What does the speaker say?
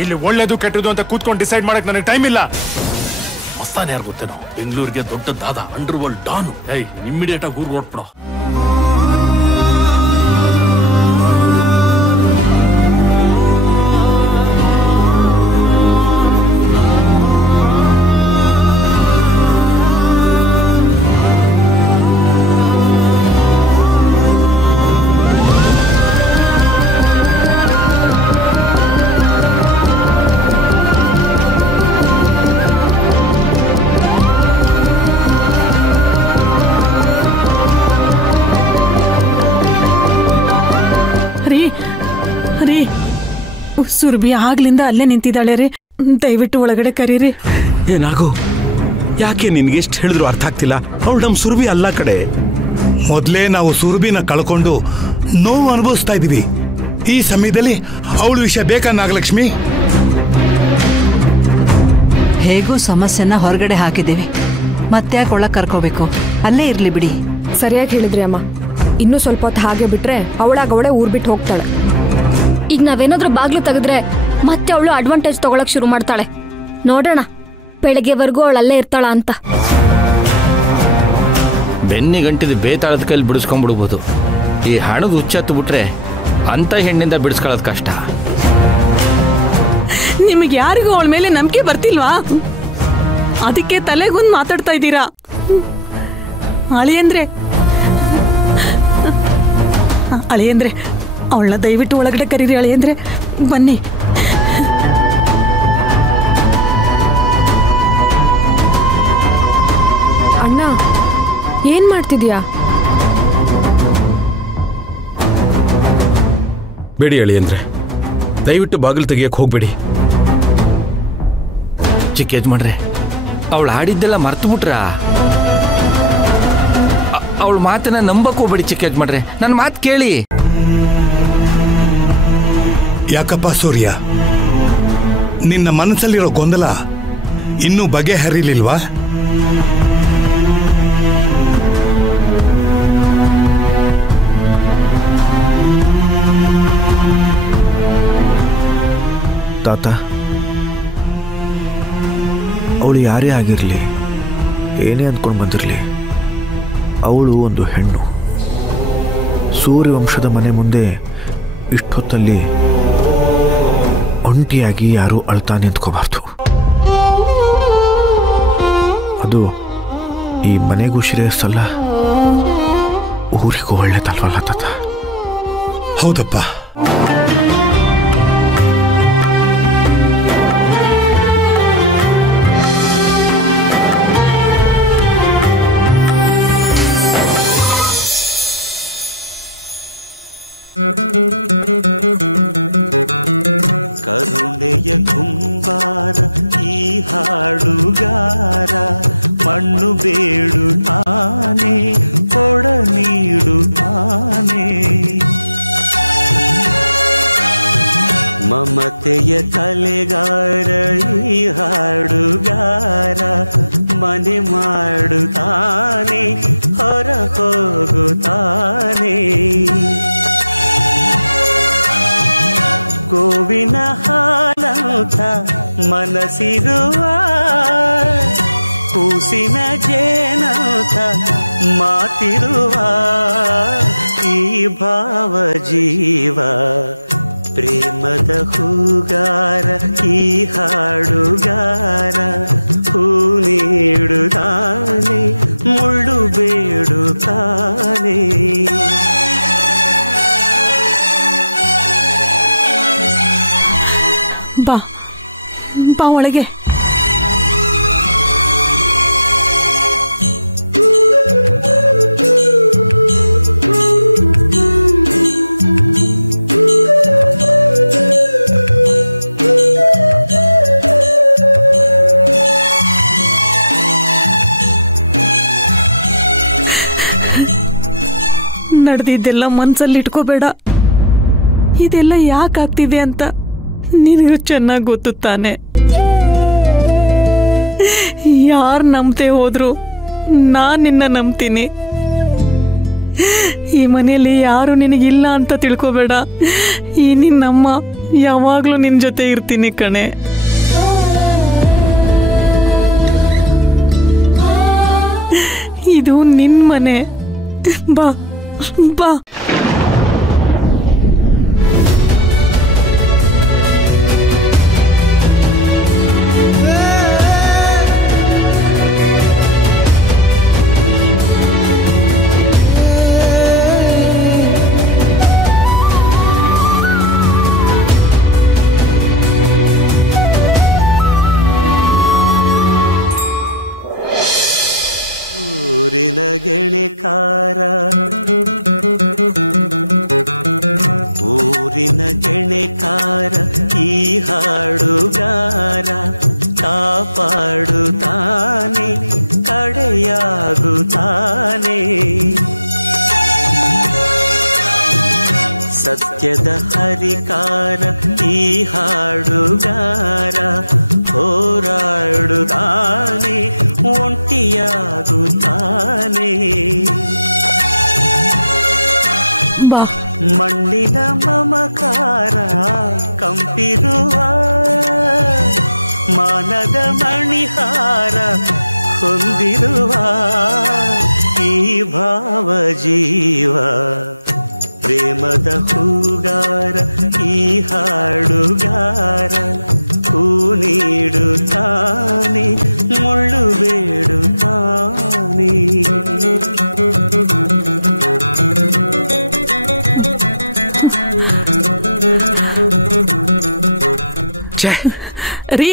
ಇಲ್ಲಿ ಒಳ್ಳೇದು ಕೆಟ್ಟದು ಅಂತ ಕೂತ್ಕೊಂಡು ಡಿಸೈಡ್ ಮಾಡಕ್ ನನಗೆ ಟೈಮ್ ಇಲ್ಲ. ಮಸ್ತಾನೆ ಯಾರು ಗೊತ್ತೇನೋ, ಬೆಂಗಳೂರಿಗೆ ದೊಡ್ಡದಾದ ಅಂಡರ್ ವರ್ಲ್ಡ್ ಡಾನು. ಇಮ್ಮಿಡಿಯೇಟ್ ಆಗಿ ಊರ್ಗೆ ಹೊರಟ್ಬಿಡೋ. ಸುರ್ಬಿ ಆಗ್ಲಿಂದ ಅಲ್ಲೇ ನಿಂತಿದ್ದಾಳೆ ರೀ, ದಯವಿಟ್ಟು ಒಳಗಡೆ ಕರೀರಿ. ಏನಾಗು, ಯಾಕೆ ನಿನ್ಗೆ ಎಷ್ಟು ಹೇಳಿದ್ರು ಅರ್ಥ ಆಗ್ತಿಲ್ಲ? ಅವಳು ನಮ್ ಸುರ್ಬಿ ಅಲ್ಲ ಕಡೆ. ಮೊದಲೇ ನಾವು ಸುರ್ಬಿನ ಕಳ್ಕೊಂಡು ನೋವು ಅನುಭವಿಸ್ತಾ ಇದೀವಿ. ಈ ಸಮಯದಲ್ಲಿ ಅವಳ ವಿಷಯ ಬೇಕಾ ನಾಗಲಕ್ಷ್ಮಿ? ಹೇಗೂ ಸಮಸ್ಯೆನ ಹೊರಗಡೆ ಹಾಕಿದ್ದೀವಿ, ಮತ್ತೆ ಯಾಕೆ ಒಳಗೆ ಕರ್ಕೋಬೇಕು? ಅಲ್ಲೇ ಇರ್ಲಿ ಬಿಡಿ. ಸರಿಯಾಗಿ ಹೇಳಿದ್ರಿ ಅಮ್ಮ. ಇನ್ನೂ ಸ್ವಲ್ಪ ಹೊತ್ತು ಹಾಗೆ ಬಿಟ್ರೆ ಅವಳೇ ಊರ್ ಬಿಟ್ಟು ಹೋಗ್ತಾಳೆ. ಈಗ ನಾವೇನಾದ್ರೂ ಬಾಗ್ಲು ತೆಗೆದ್ರೆ ಮತ್ತೆ ಅವಳು ಅಡ್ವಾಂಟೇಜ್ ತಗೊಳಕ್ ಶುರು ಮಾಡ್ತಾಳೆ. ನೋಡೋಣ ಬೆಳಗ್ಗೆವರೆಗೂ ಅವಳಲ್ಲೇ ಇರ್ತಾಳ ಅಂತ. ಬೆನ್ನಿ ಗಂಟಿದ ಬೇತಾಳದ ಕೈಲಿ ಬಿಡಿಸ್ಕೊಂಡ್ಬಿಡ್ಬೋದು. ಈ ಹಣದ ಹುಚ್ಚತ್ತು ಬಿಟ್ರೆ ಅಂತ ಹೆಣ್ಣಿಂದ ಬಿಡಿಸ್ಕೊಳ್ಳೋದು ಕಷ್ಟ. ನಿಮಗೆ ಯಾರಿಗೂ ಅವಳ ಮೇಲೆ ನಂಬಿಕೆ ಬರ್ತಿಲ್ವಾ? ಅದಕ್ಕೆ ತಲೆಗೊಂದು ಮಾತಾಡ್ತಾ ಇದ್ದೀರಾ? ಅಳಿಯಂದ್ರೆ ಅವಳನ್ನ ದಯವಿಟ್ಟು ಒಳಗಡೆ ಕರೀರಿ. ಅಳಿಯಂದ್ರೆ ಬನ್ನಿ. ಅಣ್ಣ ಏನ್ ಮಾಡ್ತಿದ್ಯಾ? ಬೇಡಿ ಅಳಿಯಂದ್ರೆ, ದಯವಿಟ್ಟು ಬಾಗಿಲು ತೆಗಿಯಕ್ಕೆ ಹೋಗ್ಬೇಡಿ. ಚಿಕ್ಕ ಯಜಮಾನ್ರೆ, ಅವಳು ಆಡಿದ್ದೆಲ್ಲ ಮರ್ತು ಬಿಟ್ರಾ? ಅವಳ ಮಾತನ್ನ ನಂಬಕ್ ಹೋಗ್ಬೇಡಿ ಚಿಕ್ಕ ಯಜಮಾನ್ರೆ, ನನ್ನ ಮಾತು ಕೇಳಿ. ಯಾಕಪ್ಪ ಸೂರ್ಯ, ನಿನ್ನ ಮನಸ್ಸಲ್ಲಿರೋ ಗೊಂದಲ ಇನ್ನೂ ಬಗೆಹರಿಲಿಲ್ವಾ? ತಾತ, ಅವಳು ಯಾರೇ ಆಗಿರಲಿ, ಏನೇ ಅಂದ್ಕೊಂಡು ಬಂದಿರಲಿ, ಅವಳು ಒಂದು ಹೆಣ್ಣು. ಸೂರ್ಯವಂಶದ ಮನೆ ಮುಂದೆ ಇಷ್ಟೊತ್ತಲ್ಲಿ ಒಂಟಿಯಾಗಿ ಯಾರೂ ಅಳ್ತಾ ನಿಂತ್ಕೋಬಾರ್ದು. ಅದು ಈ ಮನೆಗೂ ಶ್ರೇಯಸ್ಸಲ್ಲ, ಊರಿಗೂ ಒಳ್ಳೆದಲ್ವಲ್ಲ ತಾತ? ಹೌದಪ್ಪ. ಕರುಣೆಯ ಕುಂಬಾರ ಈ ಹಾಡುಗಾರ, ಮಣ್ಣು ಬೇಡುತ್ತಾನೆ ಕೊಡ ನೀಡುತ್ತಾನೆ. ಮಮತೆಯ ಕಲೆಗಾರ ಈ ಹಾಡುಗಾರ, ಮನೆ ಮಾಡುತ್ತಾನೆ ಹೊರ ಹೋಗುತ್ತಾನೆ. ಗೋವಿನ ಹಾಲಂಥ ಮನಸ್ಸಿರುವ, ಕೂಸಿನ ಜೇನಂಥ ಮಾತಿರುವ ಈ ಭಾವ ಜೀವ, ಪ್ರೇಮದ ಹೂಗಾರ ಈ ಹಾಡುಗಾರ. ಹೂ ನೀಡುತ್ತಾನೆ ಮುಳ್ಳು ಬೇಡುತ್ತಾನೆ. ಬಾ ಬಾ ಒಳಗೆ. ನಡೆದಿದ್ದೆಲ್ಲ ಮನ್ಸಲ್ಲಿ ಇಟ್ಕೋಬೇಡ. ಇದೆಲ್ಲ ಯಾಕಾಗ್ತಿದೆ ಅಂತ ನಿನಗೂ ಚೆನ್ನಾಗಿ ಗೊತ್ತು ತಾನೆ. ಯಾರು ನಂಬ್ತೆ ಹೋದ್ರು ನಾನ್ ನಿನ್ನ ನಂಬ್ತೀನಿ. ಈ ಮನೆಯಲ್ಲಿ ಯಾರು ನಿನಗಿಲ್ಲ ಅಂತ ತಿಳ್ಕೊಬೇಡ. ಈ ನಿನ್ನಮ್ಮ ಯಾವಾಗ್ಲೂ ನಿನ್ ಜೊತೆ ಇರ್ತೀನಿ ಕಣೆ. ಇದು ನಿನ್ ಮನೆ. ಬಾ ಬಾ. ಊರಿನ ಗೆಣೆಕಾರ ಊರಿನ ಗೆಣೆಕಾರ ಈ ಹಾಡುಗಾರ ಕಾಪಾಡುತ್ತಾನೆ ಕಡೆಯಾಗುತ್ತಾನೆ. ಸತ್ಯದ ಹರಿಕಾರ ಈ ಹಾಡುಗಾರ ಹೋರಾಡುತ್ತಾನೆ ಒಂಟಿಯಾಗುತ್ತಾನೆ. ಬಾ. ಮಣ್ಣಿನ ಮಮಕಾರ ಕಂಪಿರುವ ಮಾನದ ಮಣಿಹಾರ ಹೊಂದಿರುವ ಈ ಭಾವ ಜೀವ ಪ್ರೇಮದ ಹೂಗಾರ ಈ ಹಾಡುಗಾರ ಹೂ ನೀಡುತ್ತಾನೆ ಮುಳ್ಳು ಬೇಡುತ್ತಾನೆ. ರೀ